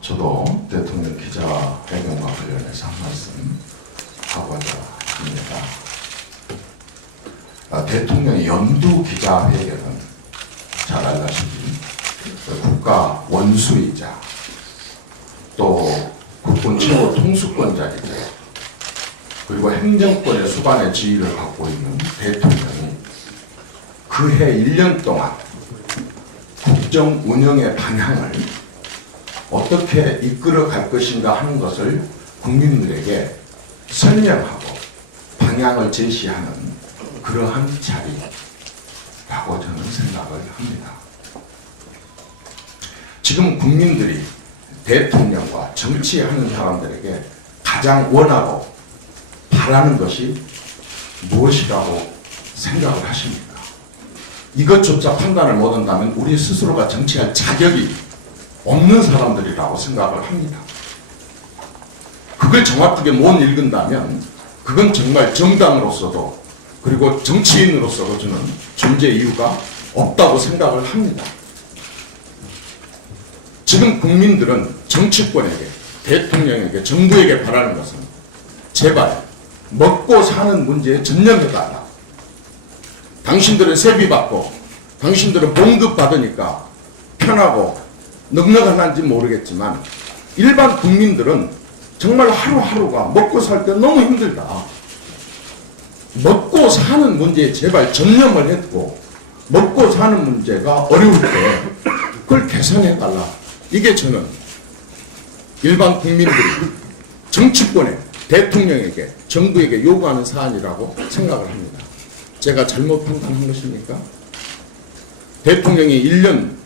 저도 대통령 기자회견과 관련해서 한 말씀 하고자 합니다. 대통령의 연두 기자회견은 잘 알다시피 국가 원수이자 또 국군 최고 통수권자이자 그리고 행정권의 수반의 지위를 갖고 있는 대통령이 그해 1년 동안 국정 운영의 방향을 어떻게 이끌어 갈 것인가 하는 것을 국민들에게 설명하고 방향을 제시하는 그러한 자리라고 저는 생각을 합니다. 지금 국민들이 대통령과 정치하는 사람들에게 가장 원하고 바라는 것이 무엇이라고 생각을 하십니까? 이것조차 판단을 못한다면 우리 스스로가 정치할 자격이 없는 사람들이라고 생각을 합니다. 그걸 정확하게 못 읽은다면 그건 정말 정당으로서도 그리고 정치인으로서도 저는 존재 이유가 없다고 생각을 합니다. 지금 국민들은 정치권에게, 대통령에게, 정부에게 바라는 것은 제발 먹고 사는 문제에 전념해달라. 당신들은 세비 받고 당신들은 봉급 받으니까 편하고 넉넉한지 모르겠지만 일반 국민들은 정말 하루하루가 먹고 살 때 너무 힘들다. 먹고 사는 문제에 제발 전념을 했고 먹고 사는 문제가 어려울 때 그걸 개선해달라. 이게 저는 일반 국민들이 정치권에 대통령에게 정부에게 요구하는 사안이라고 생각을 합니다. 제가 잘못 판단한 것입니까? 대통령이 1년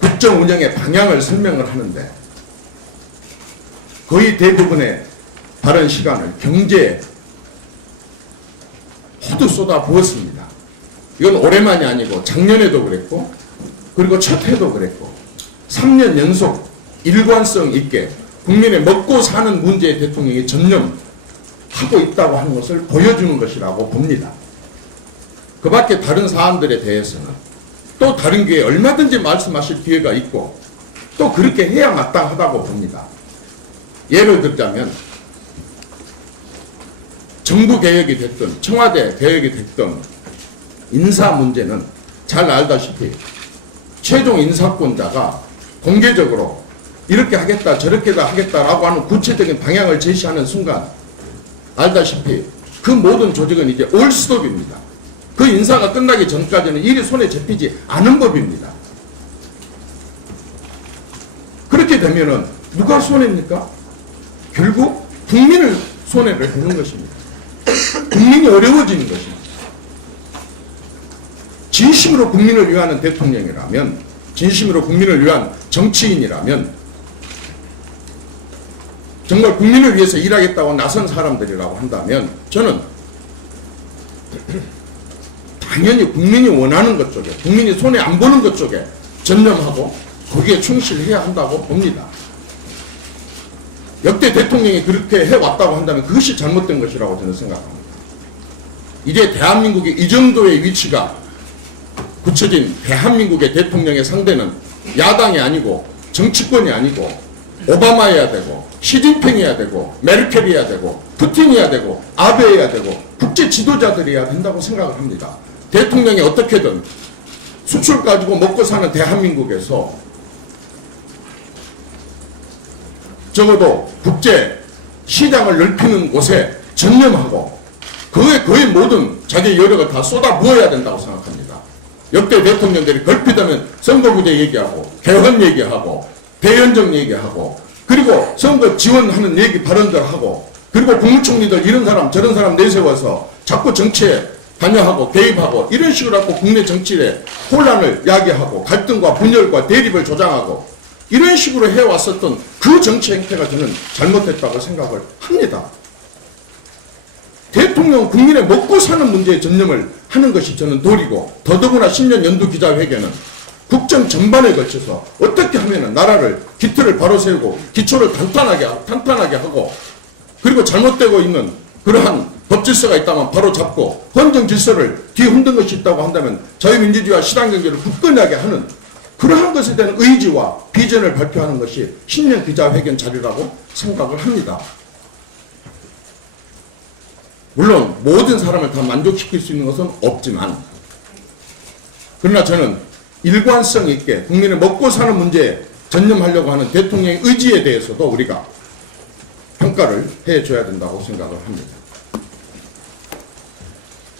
국정 운영의 방향을 설명을 하는데 거의 대부분의 발언 시간을 경제에 모두 쏟아 부었습니다. 이건 올해만이 아니고 작년에도 그랬고 그리고 첫 해도 그랬고 3년 연속 일관성 있게 국민의 먹고 사는 문제에 대통령이 전념하고 있다고 하는 것을 보여주는 것이라고 봅니다. 그 밖에 다른 사안들에 대해서는 또 다른 기회에 얼마든지 말씀하실 기회가 있고 또 그렇게 해야 마땅하다고 봅니다. 예를 들자면 정부 개혁이 됐든 청와대 개혁이 됐든 인사 문제는 잘 알다시피 최종 인사권자가 공개적으로 이렇게 하겠다 저렇게 하겠다라고 하는 구체적인 방향을 제시하는 순간 알다시피 그 모든 조직은 이제 올스톱입니다. 그 인사가 끝나기 전까지는 일이 손에 잡히지 않은 법입니다. 그렇게 되면은 누가 손해입니까? 결국 국민을 손해를 보는 것입니다. 국민이 어려워지는 것입니다. 진심으로 국민을 위하는 대통령이라면, 진심으로 국민을 위한 정치인이라면 정말 국민을 위해서 일하겠다고 나선 사람들이라고 한다면 저는 당연히 국민이 원하는 것 쪽에, 국민이 손해 안 보는 것 쪽에 전념하고 거기에 충실해야 한다고 봅니다. 역대 대통령이 그렇게 해왔다고 한다면 그것이 잘못된 것이라고 저는 생각합니다. 이제 대한민국의 이 정도의 위치가 굳혀진 대한민국의 대통령의 상대는 야당이 아니고 정치권이 아니고 오바마여야 되고 시진핑이어야 되고 메르켈이어야 되고 푸틴이어야 되고 아베여야 되고 국제 지도자들이어야 된다고 생각을 합니다. 대통령이 어떻게든 수출 가지고 먹고 사는 대한민국에서 적어도 국제 시장을 넓히는 곳에 전념하고 그에 거의 모든 자기의 여력을 다 쏟아 부어야 된다고 생각합니다. 역대 대통령들이 걸핏하면 선거구제 얘기하고 개헌 얘기하고 대연정 얘기하고 그리고 선거 지원하는 얘기 발언들 하고 그리고 국무총리들 이런 사람 저런 사람 내세워서 자꾸 정치에 관여하고 개입하고 이런 식으로 하고 국내 정치에 혼란을 야기하고 갈등과 분열과 대립을 조장하고 이런 식으로 해왔었던 그 정치 행태가 저는 잘못됐다고 생각을 합니다. 대통령 국민의 먹고 사는 문제에 전념을 하는 것이 저는 도리고 더더구나 신년 연두 기자회견은 국정 전반에 걸쳐서 어떻게 하면 나라를 기틀을 바로 세우고 기초를 탄탄하게 하고 그리고 잘못되고 있는 그러한 법 질서가 있다면 바로 잡고 헌정 질서를 뒤흔든 것이 있다고 한다면 자유민주주의와 시장경제를 굳건하게 하는 그러한 것에 대한 의지와 비전을 발표하는 것이 신년 기자회견 자리라고 생각을 합니다. 물론 모든 사람을 다 만족시킬 수 있는 것은 없지만, 그러나 저는 일관성 있게 국민의 먹고 사는 문제에 전념하려고 하는 대통령의 의지에 대해서도 우리가 평가를 해줘야 된다고 생각을 합니다.